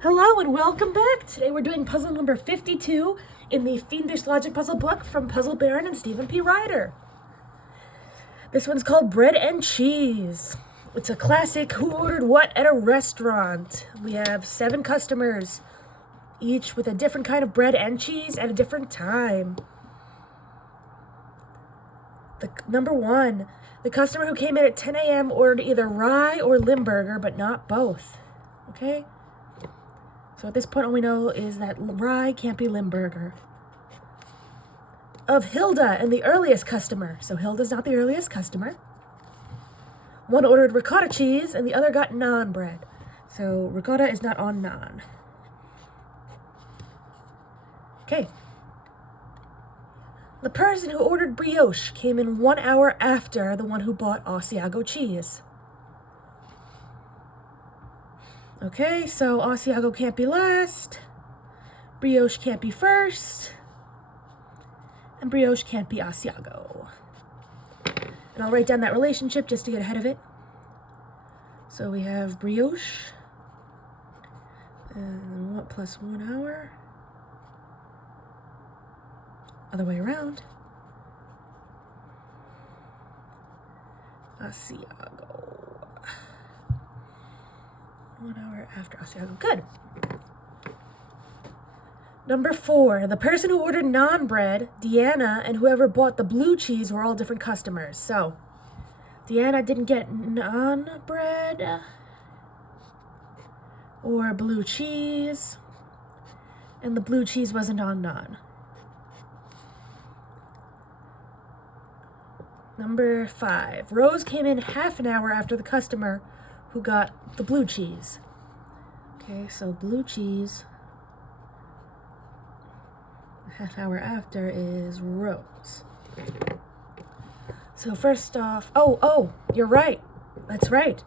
Hello and welcome back! Today we're doing puzzle number 52 in the Fiendish Logic Puzzle book from Puzzle Baron and Stephen P. Ryder. This one's called Bread and Cheese. It's a classic Who Ordered What at a Restaurant. We have 7 customers, each with a different kind of bread and cheese at a different time. Number 1, the customer who came in at 10 a.m. ordered either rye or Limburger, but not both. Okay? So at this point, all we know is that rye can't be Limburger. Of Hilda and the earliest customer. So Hilda's not the earliest customer. One ordered ricotta cheese and the other got naan bread. So ricotta is not on naan. Okay. The person who ordered brioche came in 1 hour after the one who bought Asiago cheese. Okay, so Asiago can't be last, brioche can't be first, and brioche can't be Asiago. And I'll write down that relationship just to get ahead of it. So we have brioche, and what plus 1 hour? Other way around. Asiago. 1 hour after Asiago. Good. Number 4, the person who ordered naan bread, Deanna, and whoever bought the blue cheese were all different customers. So, Deanna didn't get naan bread or blue cheese, and the blue cheese wasn't on naan. Number 5, Rose came in half an hour after the customer who got the blue cheese. Okay, so blue cheese, a half hour after is Rose. So first off, oh, you're right. That's right.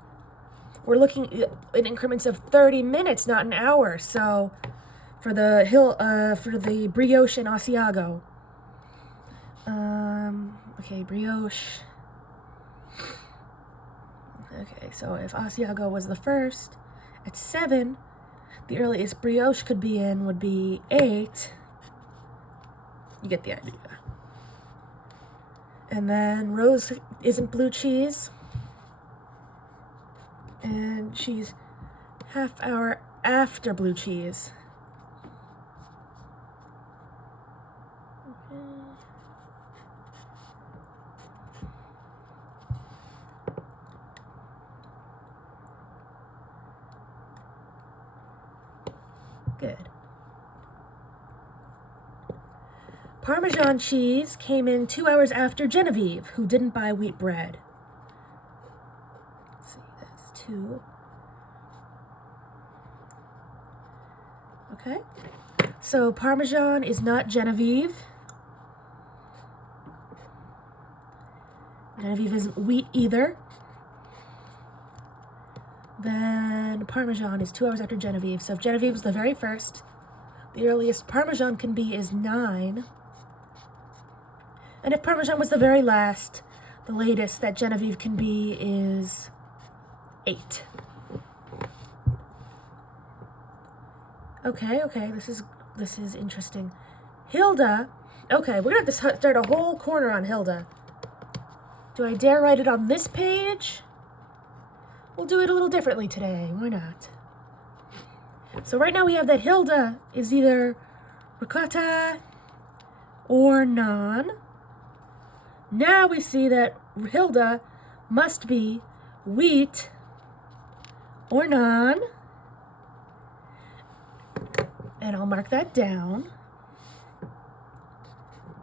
We're looking in increments of 30 minutes, not an hour. So for the brioche and Asiago. Okay, brioche. Okay, so if Asiago was the first, at 7, the earliest brioche could be in would be 8. You get the idea. And then Rose isn't blue cheese. And she's half hour after blue cheese. Good. Parmesan cheese came in 2 hours after Genevieve, who didn't buy wheat bread. Let's see, that's 2. Okay. So Parmesan is not Genevieve. Genevieve isn't wheat either. Then Parmesan is 2 hours after Genevieve. So if Genevieve was the very first, the earliest Parmesan can be is 9. And if Parmesan was the very last, the latest that Genevieve can be is 8. Okay, this is interesting. Hilda, okay, we're gonna have to start a whole corner on Hilda. Do I dare write it on this page? We'll do it a little differently today. Why not? So right now we have that Hilda is either ricotta or naan. Now we see that Hilda must be wheat or naan. And I'll mark that down,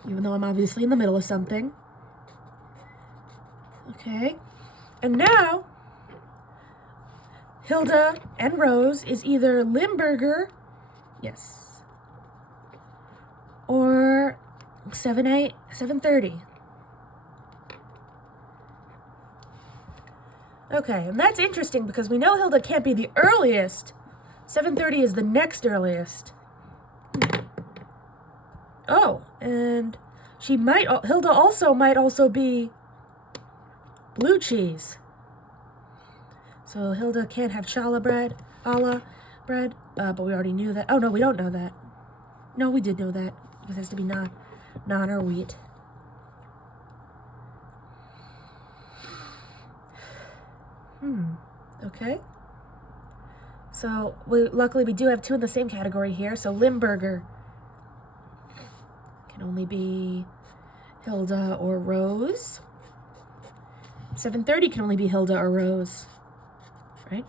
even though I'm obviously in the middle of something. Okay. And now Hilda and Rose is either Limburger, yes, or 7:30. Okay, and that's interesting because we know Hilda can't be the earliest. 7:30 is the next earliest. Oh, and Hilda also might also be blue cheese. So Hilda can't have challah bread, flatbread, but we already knew that. Oh, no, we don't know that. No, we did know that. It has to be non or wheat. Okay. So, luckily we do have two in the same category here. So, Limburger can only be Hilda or Rose. 7:30 can only be Hilda or Rose. Right?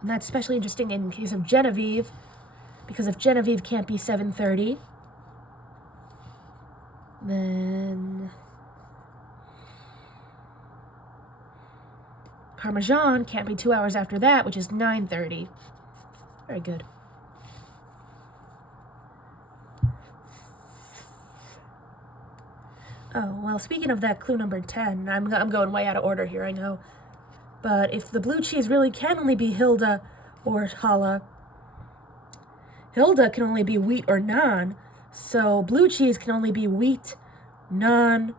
And that's especially interesting in case of Genevieve, because if Genevieve can't be 7:30, then Parmesan can't be 2 hours after that, which is 9:30. Very good. Oh, well, speaking of that, clue number 10, I'm going way out of order here, I know. But if the blue cheese really can only be Hilda or Challah, Hilda can only be wheat or non, so blue cheese can only be wheat, non,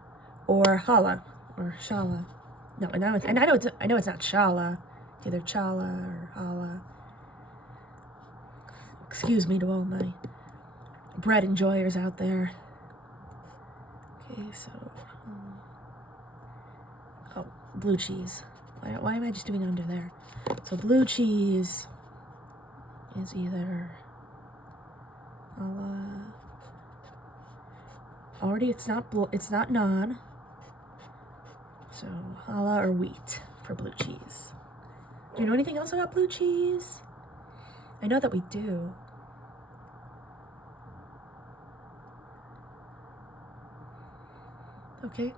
or challah, or shala. No, I know it's not shala. It's either chala or challah. Excuse me to all my bread enjoyers out there. Okay, so oh, blue cheese. Why am I just doing it under there? So blue cheese is either already it's not non. So challah or wheat for blue cheese. Do you know anything else about blue cheese? I know that we do. Okay.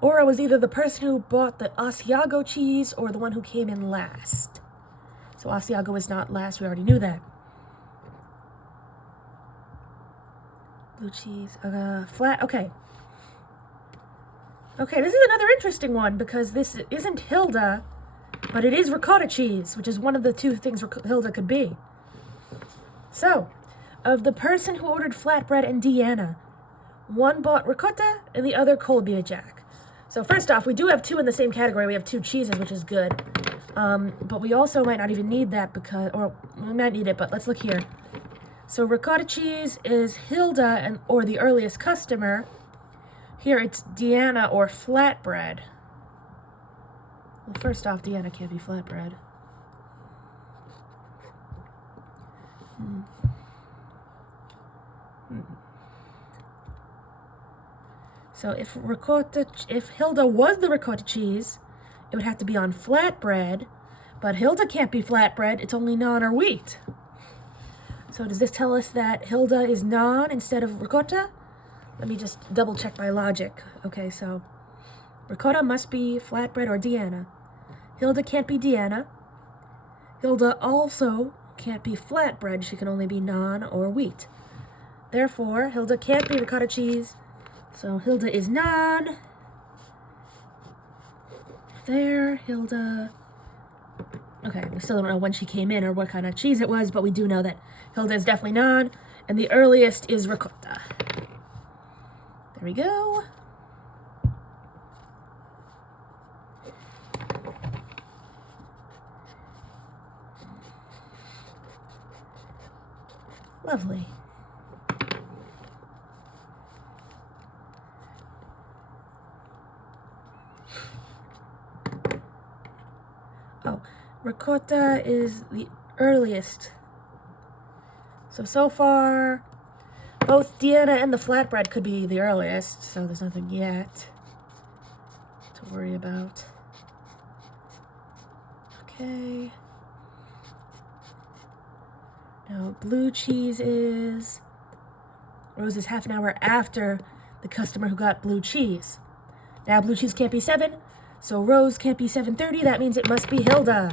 Or it was either the person who bought the Asiago cheese or the one who came in last. So Asiago is not last, we already knew that. Blue cheese, flat, okay. Okay, this is another interesting one because this isn't Hilda, but it is ricotta cheese, which is one of the two things Hilda could be. So, of the person who ordered flatbread and Deanna, one bought ricotta and the other cold beer jack. So first off, we do have two in the same category. We have two cheeses, which is good. But we also might not even need that because, or we might need it, but let's look here. So ricotta cheese is Hilda or the earliest customer. Here it's Deanna or flatbread. Well, first off, Deanna can't be flatbread. So if Hilda was the ricotta cheese, it would have to be on flatbread, but Hilda can't be flatbread, it's only non or wheat. So does this tell us that Hilda is non instead of ricotta? Let me just double check my logic. Okay, so ricotta must be flatbread or Deanna. Hilda can't be Deanna. Hilda also can't be flatbread, she can only be non or wheat. Therefore, Hilda can't be ricotta cheese, so Hilda is non. There, Hilda. Okay, we still don't know when she came in or what kind of cheese it was, but we do know that Hilda is definitely non, and the earliest is ricotta. There we go. Lovely. Oh, ricotta is the earliest. So far, both Deanna and the flatbread could be the earliest, so there's nothing yet to worry about. Okay. Now, blue cheese is... Rose is half an hour after the customer who got blue cheese. Now, blue cheese can't be 7, so Rose can't be 7:30. That means it must be Hilda,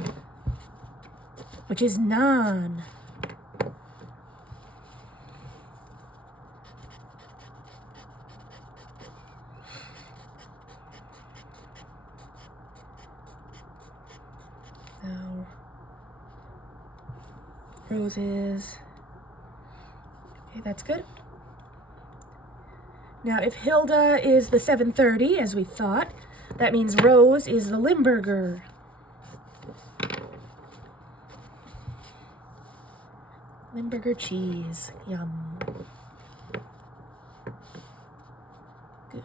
which is non. Now, Rose is... Okay, that's good. Now, if Hilda is the 7:30, as we thought, that means Rose is the Limburger. Limburger cheese. Yum. Good.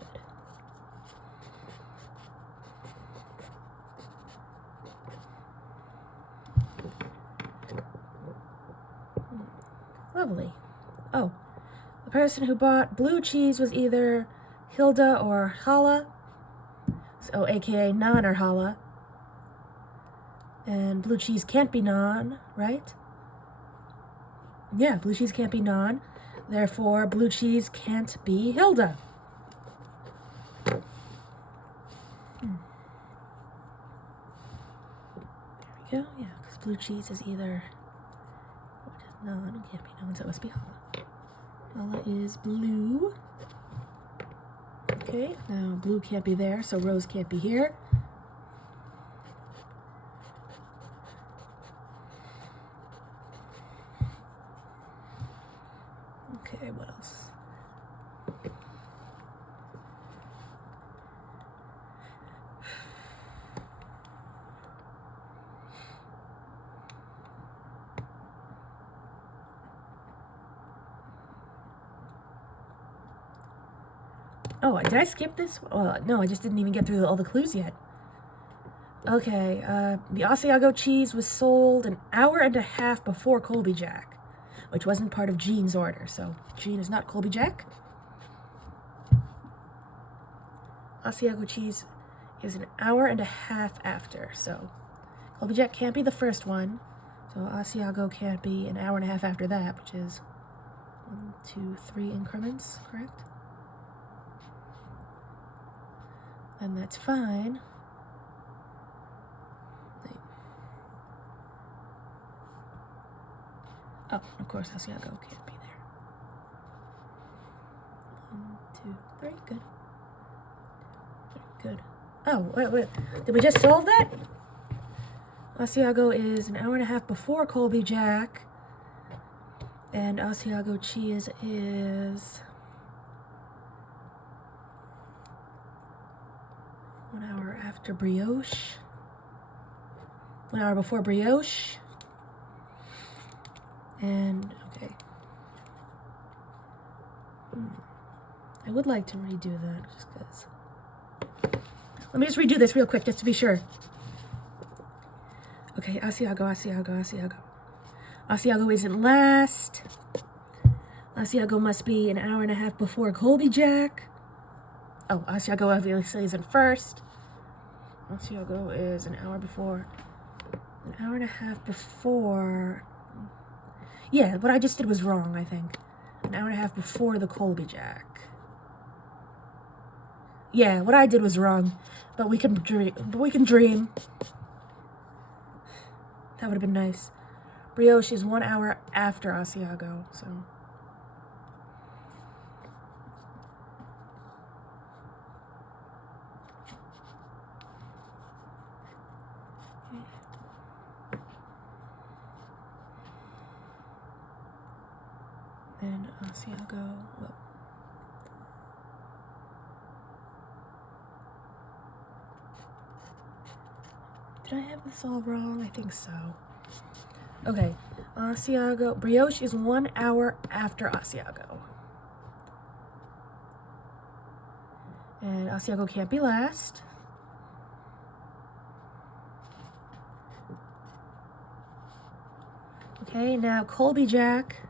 Lovely. Oh, the person who bought blue cheese was either Hilda or Hala, so aka Nan or Hala. And blue cheese can't be Nan, right? Yeah, blue cheese can't be Nan. Therefore, blue cheese can't be Hilda. There we go. Yeah, because blue cheese is either... What is Nan? Can't be Nan, so it must be Hala. Hala is blue. Okay, now blue can't be there, so Rose can't be here. Okay, what else? Oh, did I skip this? Well, no, I just didn't even get through all the clues yet. Okay, the Asiago cheese was sold an hour and a half before Colby Jack, which wasn't part of Jean's order, so Jean is not Colby Jack. Asiago cheese is an hour and a half after, so Colby Jack can't be the first one, so Asiago can't be an hour and a half after that, which is 1, 2, 3 increments, correct? And that's fine. Oh, of course, Asiago can't be there. 1, 2, 3, good. Good. Oh, wait. Did we just solve that? Asiago is an hour and a half before Colby Jack. And Asiago cheese is 1 hour after brioche. 1 hour before brioche. And, okay. I would like to redo that, just because. Let me just redo this real quick, just to be sure. Okay, Asiago. Asiago isn't last. Asiago must be an hour and a half before Colby Jack. Oh, Asiago obviously isn't first. Asiago is an hour and a half before. Yeah, what I just did was wrong, I think. An hour and a half before the Colby Jack. Yeah, what I did was wrong, but we can dream. That would have been nice. Brioche is 1 hour after Asiago, so. And Asiago, well. Did I have this all wrong? I think so. Okay, Asiago, brioche is 1 hour after Asiago. And Asiago can't be last. Okay, now Colby Jack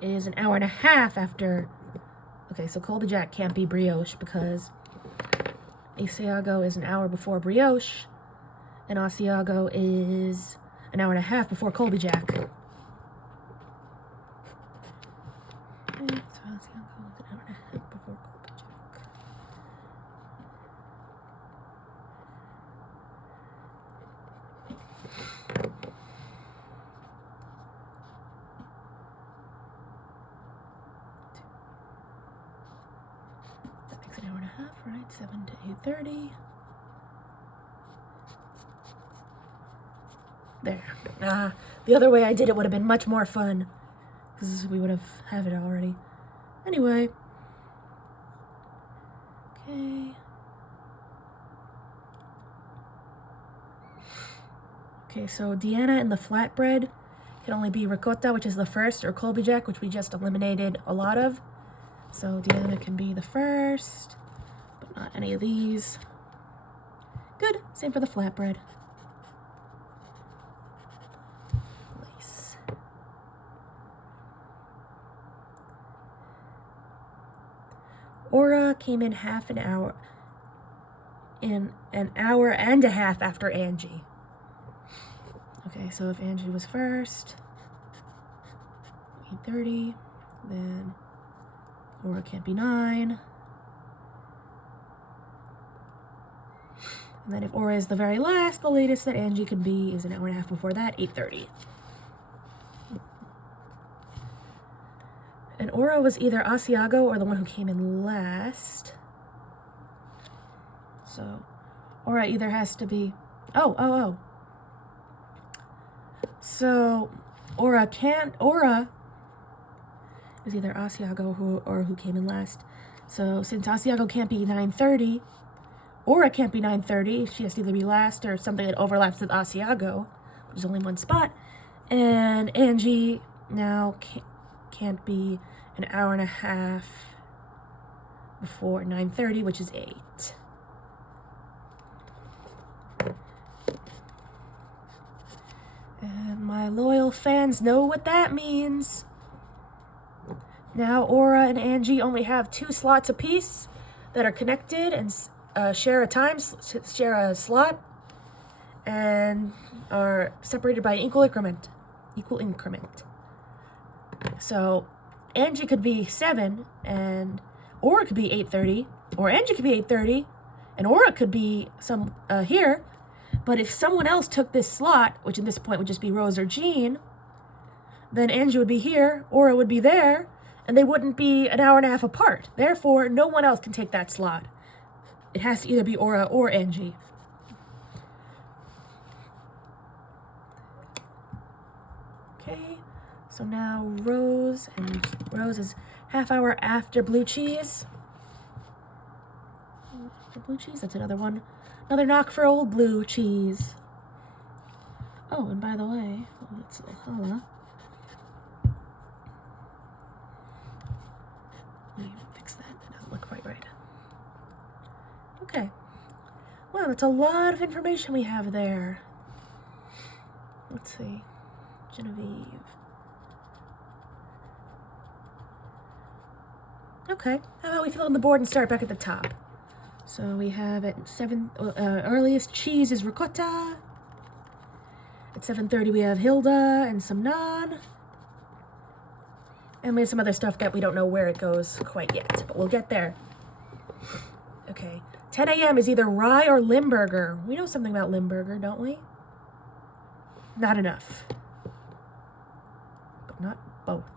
is an hour and a half after. Okay, so Colby Jack can't be brioche because Asiago is an hour before brioche, and Asiago is an hour and a half before Colby Jack. Okay, so Asiago is an hour and a half before Colby Jack. That makes an hour and a half, right? 7 to 8:30. There. The other way I did it would have been much more fun. Because we would have it already. Anyway. Okay. Okay, so Deanna and the flatbread can only be ricotta, which is the first, or Colby Jack, which we just eliminated a lot of. So Deanna can be the first, but not any of these. Good. Same for the flatbread. Nice. Aura came in an hour and a half after Angie. Okay, so if Angie was first, 8:30, then Aura can't be 9. And then if Aura is the very last, the latest that Angie could be is an hour and a half before that, 8:30. And Aura was either Asiago or the one who came in last. So Aura either has to be... Oh. So Aura is either Asiago who came in last. So since Asiago can't be 9:30, Aura can't be 9:30. She has to either be last or something that overlaps with Asiago, which is only one spot. And Angie now can't be an hour and a half before 9:30, which is 8. And my loyal fans know what that means. Now Aura and Angie only have 2 slots apiece that are connected and share a slot, and are separated by equal increment. So Angie could be 7, and Aura could be 8:30, or Angie could be 8:30, and Aura could be here. But if someone else took this slot, which at this point would just be Rose or Jean, then Angie would be here, Aura would be there, and they wouldn't be an hour and a half apart. Therefore, no one else can take that slot. It has to either be Aura or Angie. Okay, so now Rose is half hour after Blue Cheese. After Blue Cheese, that's another one. Another knock for old Blue Cheese. Oh, and by the way, let's holla. Let me fix that. That doesn't look quite right. Okay. Wow, that's a lot of information we have there. Let's see. Genevieve. Okay. How about we fill in the board and start back at the top? So we have at 7, earliest cheese is ricotta. At 7:30 we have Hilda and some naan. And we have some other stuff that we don't know where it goes quite yet, but we'll get there. Okay. 10 a.m. is either rye or Limburger. We know something about Limburger, don't we? Not enough. But not both.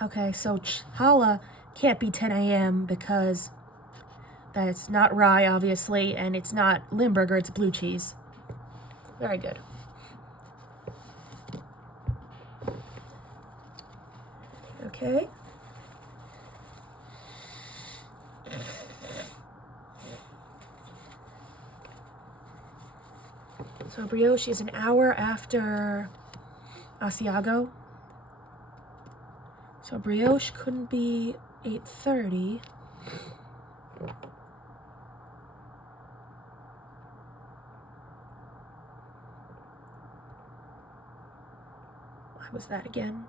Okay, so challah can't be 10 a.m. because that's not rye, obviously, and it's not Limburger, it's blue cheese. Very good. Okay. So brioche is an hour after Asiago. So brioche couldn't be 8:30. Why was that again?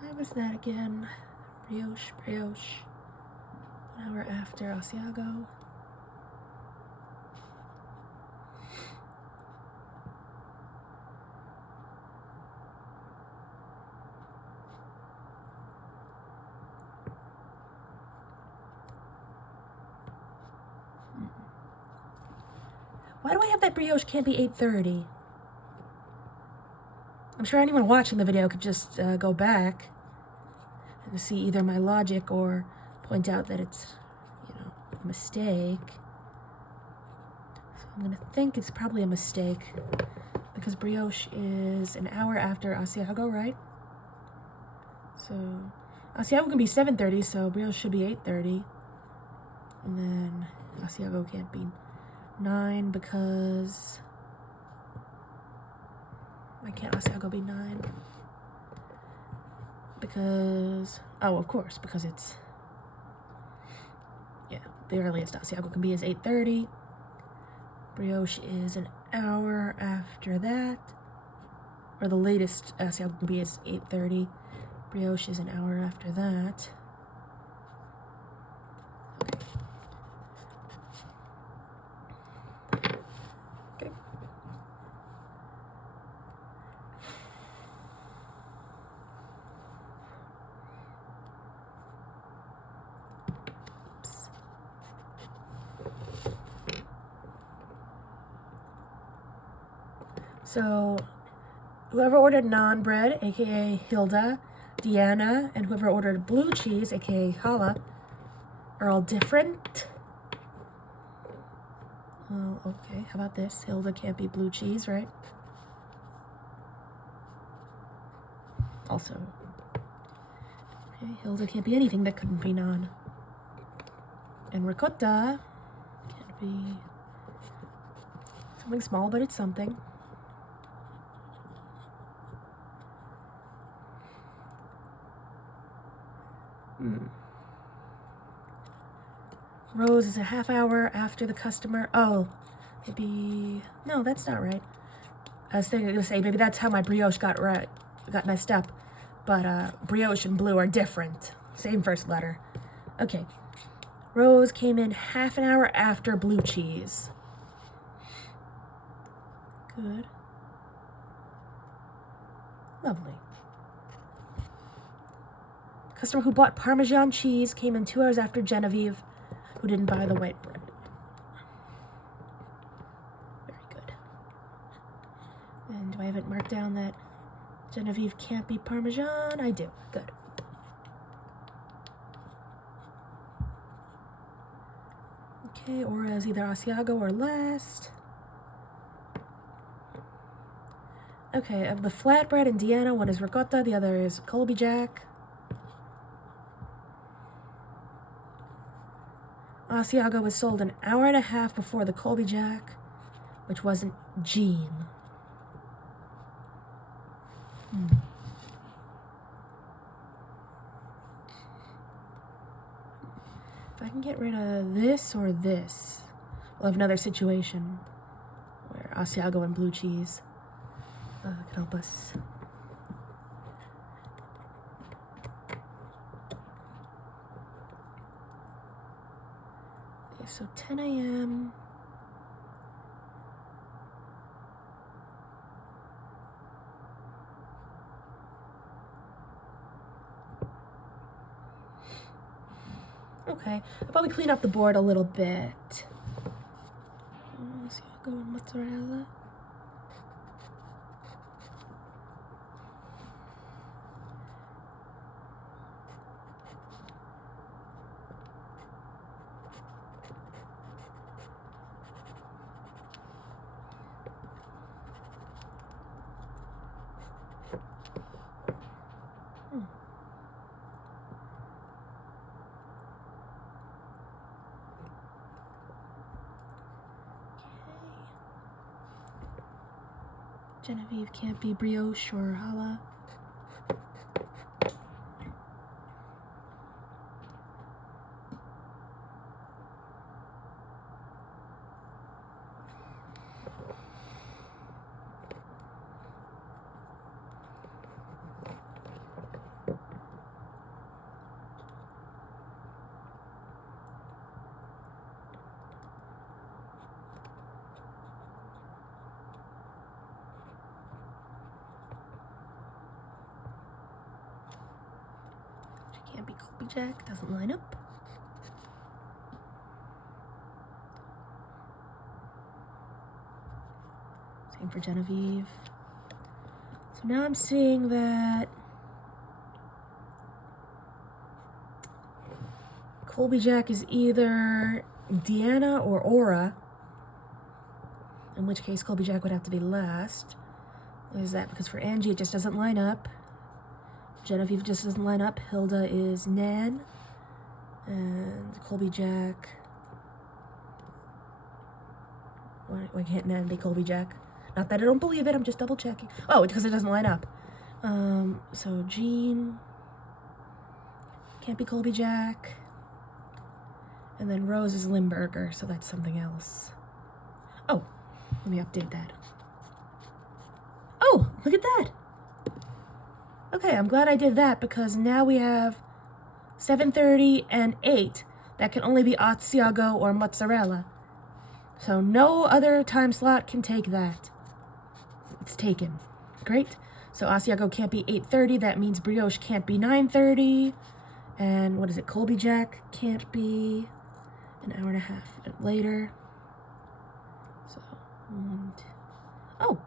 Why was that again? Brioche. An hour after Asiago. Why do I have that brioche can't be 8:30? I'm sure anyone watching the video could just go back and see either my logic or point out that it's, you know, a mistake. So I'm gonna think it's probably a mistake because brioche is an hour after Asiago, right? So Asiago can be 7:30, so brioche should be 8:30. And then Asiago can't be 9 because... Why can't Asiago be 9? Because... Oh, of course, because it's... Yeah, the earliest Asiago can be is 8:30. Brioche is an hour after that. Or the latest Asiago can be is 8:30. Brioche is an hour after that. Okay. Oops. So, whoever ordered naan bread, aka Hilda, Deanna, and whoever ordered blue cheese, aka Hala, are all different. Oh, okay, how about this? Hilda can't be blue cheese, right? Also, okay, Hilda can't be anything that couldn't be naan. And ricotta can't be something small, but it's something. Rose is a half hour after the customer. Oh, maybe... No, that's not right. I was thinking to say maybe that's how my brioche got messed up. But brioche and blue are different. Same first letter. Okay. Rose came in half an hour after blue cheese. Good. Lovely. Customer who bought Parmesan cheese came in 2 hours after Genevieve, who didn't buy the white bread. Very good. And do I have it marked down that Genevieve can't be Parmesan? I do. Good. Okay, Aura is either Asiago or last. Okay, of the flatbread and Deanna, one is ricotta, the other is Colby Jack. Asiago was sold an hour and a half before the Colby Jack, which wasn't Jean. If I can get rid of this or this, we'll have another situation where Asiago and blue cheese can help us. Okay, so 10 a.m. Okay, I'll probably clean up the board a little bit. Asiago and mozzarella. Genevieve can't be brioche or challah. Can't be Colby Jack, doesn't line up. Same for Genevieve. So Now I'm seeing that Colby Jack is either Deanna or Aura, in which case Colby Jack would have to be last. Is that because for Angie it just doesn't line up? Genevieve just doesn't line up. Hilda is Nan. And Colby Jack. Why can't Nan be Colby Jack? Not that I don't believe it, I'm just double checking. Oh, because it doesn't line up. So Jean can't be Colby Jack. And then Rose is Limburger, so that's something else. Oh, let me update that. Oh, look at that. Okay, I'm glad I did that because now we have 7:30 and 8. That can only be Asiago or mozzarella. So no other time slot can take that. It's taken. Great. So Asiago can't be 8:30. That means brioche can't be 9:30. And what is it? Colby Jack can't be an hour and a half later. So, oh.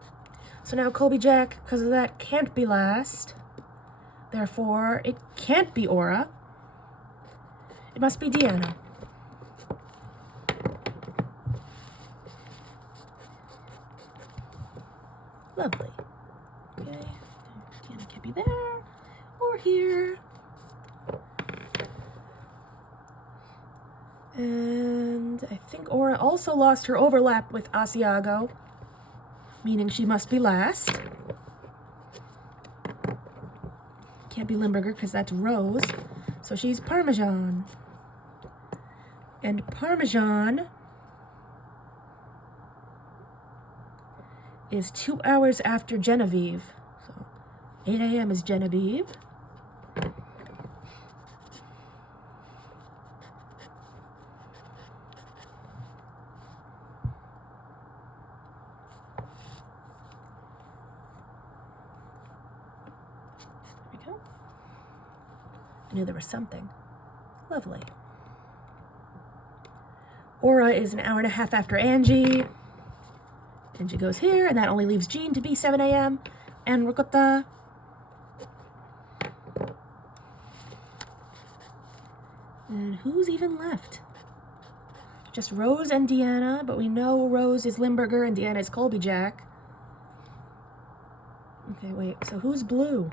So now Colby Jack, because of that, can't be last. Therefore, it can't be Aura. It must be Deanna. Lovely. Okay. Deanna can't be there or here. And I think Aura also lost her overlap with Asiago, meaning she must be last. Can't be Limburger because that's Rose. So she's Parmesan. And Parmesan is 2 hours after Genevieve. So 8 a.m. is Genevieve. There we go. I knew there was something. Lovely. Aura is an hour and a half after Angie. Angie goes here, and that only leaves Jean to be 7 a.m. and ricotta. And who's even left? Just Rose and Deanna, but we know Rose is Limburger and Deanna is Colby Jack. Okay, wait, so who's blue?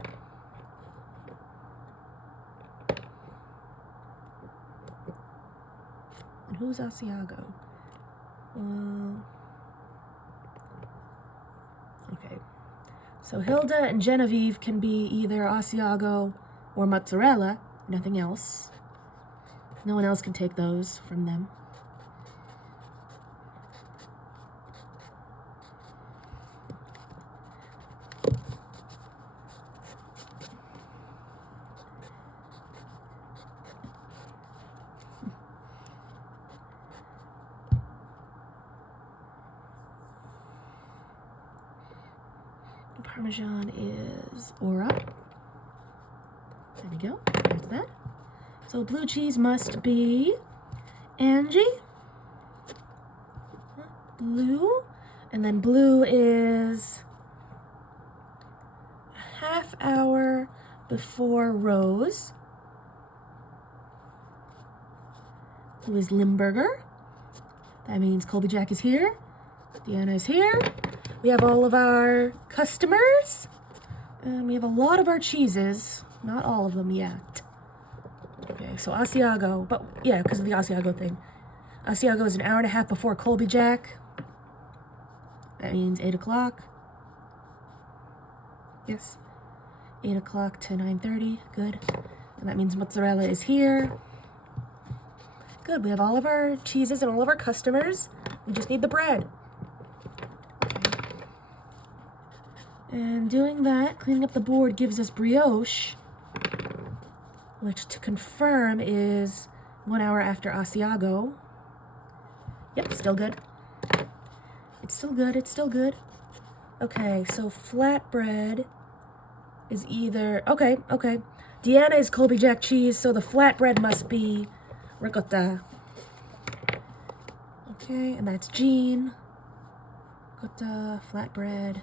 And who's Asiago? Okay. So Hilda and Genevieve can be either Asiago or mozzarella, nothing else. No one else can take those from them. Parmesan is Aura. There we go. There's that. So blue cheese must be Angie. Blue. And then blue is a half hour before Rose, who is Limburger. That means Colby Jack is here. Deanna is here. We have all of our customers, and we have a lot of our cheeses. Not all of them yet. Okay, so Asiago, but yeah, because of the Asiago thing. Asiago is an hour and a half before Colby Jack. That means 8 o'clock. Yes, 8 o'clock to 9:30. Good. And that means mozzarella is here. Good. We have all of our cheeses and all of our customers. We just need the bread. And doing that, cleaning up the board gives us brioche, which to confirm is 1 hour after Asiago. Yep, still good. It's still good, it's still good. Okay, so flatbread is either, okay. Deanna is Colby Jack cheese, so the flatbread must be ricotta. Okay, and that's Jean. Ricotta, flatbread.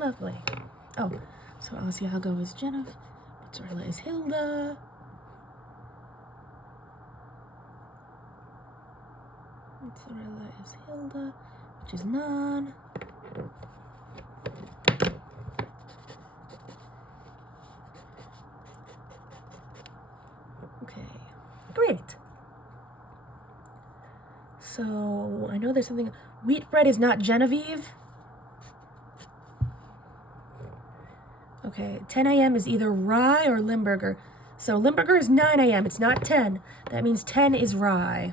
Lovely. Oh, so Asiago is Genevieve. Mozzarella is Hilda. Mozzarella is Hilda, which is none. Okay, great. So, I know there's something... Wheat bread is not Genevieve. Okay, 10 a.m. is either rye or Limburger. So Limburger is 9 a.m. It's not 10. That means 10 is rye.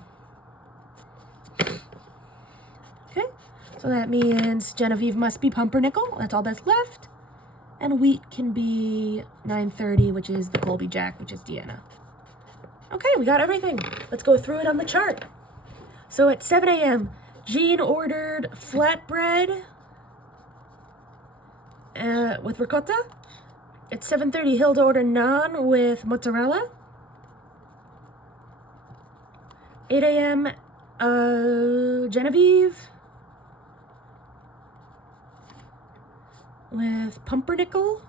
Okay, so that means Genevieve must be pumpernickel. That's all that's left. And wheat can be 9:30, which is the Colby Jack, which is Deanna. Okay, we got everything. Let's go through it on the chart. So at 7 a.m., Jean ordered flatbread with ricotta. At 7:30, Hilda ordered naan with mozzarella. 8 a.m., Genevieve with pumpernickel.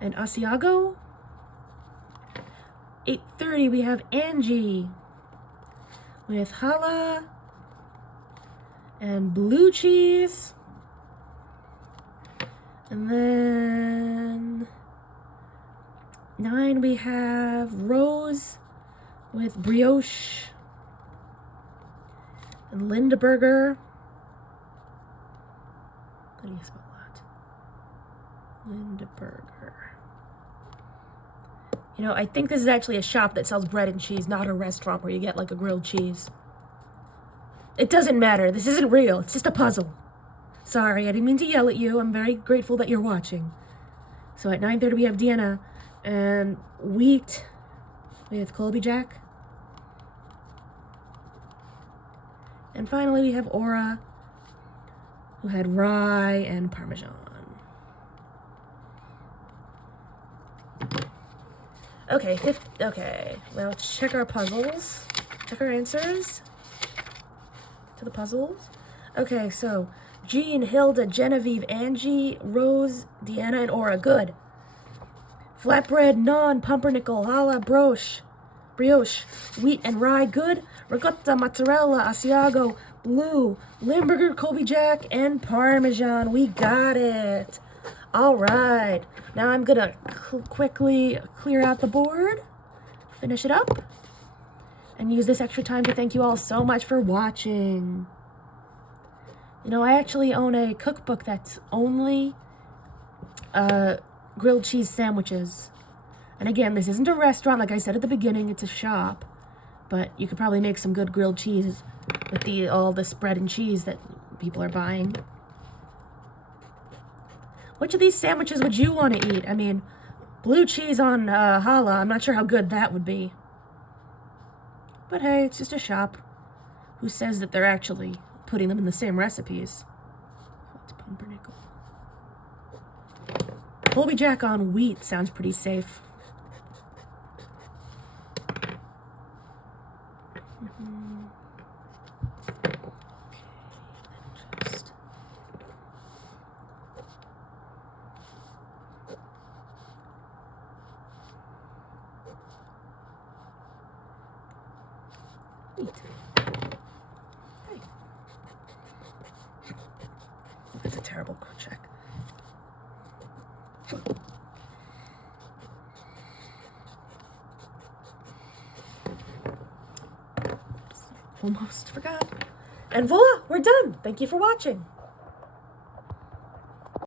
And Asiago. 8:30, we have Angie with challah and blue cheese. And then 9, we have Rose with brioche and Linda Burger. How do you spell that? Linda Burger. You know, I think this is actually a shop that sells bread and cheese, not a restaurant where you get like a grilled cheese. It doesn't matter. This isn't real. It's just a puzzle. Sorry, I didn't mean to yell at you. I'm very grateful that you're watching. So at 9:30 we have Deanna and wheat with Colby Jack. And finally we have Aura, who had rye and Parmesan. Okay, well, let's check our puzzles. Check our answers to the puzzles. Okay, so Jean, Hilda, Genevieve, Angie, Rose, Deanna, and Aura. Good. Flatbread, naan, pumpernickel, challah, brioche, wheat and rye. Good. Ricotta, mozzarella, Asiago, blue, Limburger, Colby Jack, and Parmesan. We got it. All right. Now I'm going to quickly clear out the board, finish it up, and use this extra time to thank you all so much for watching. You know, I actually own a cookbook that's only grilled cheese sandwiches. And again, this isn't a restaurant. Like I said at the beginning, it's a shop. But you could probably make some good grilled cheese with all this bread and cheese that people are buying. Which of these sandwiches would you want to eat? I mean, blue cheese on challah, I'm not sure how good that would be. But hey, it's just a shop. Who says that they're actually putting them in the same recipes? It's pumpernickel. Colby Jack on wheat sounds pretty safe. Okay. That's a terrible check. Almost forgot. And voila, we're done. Thank you for watching.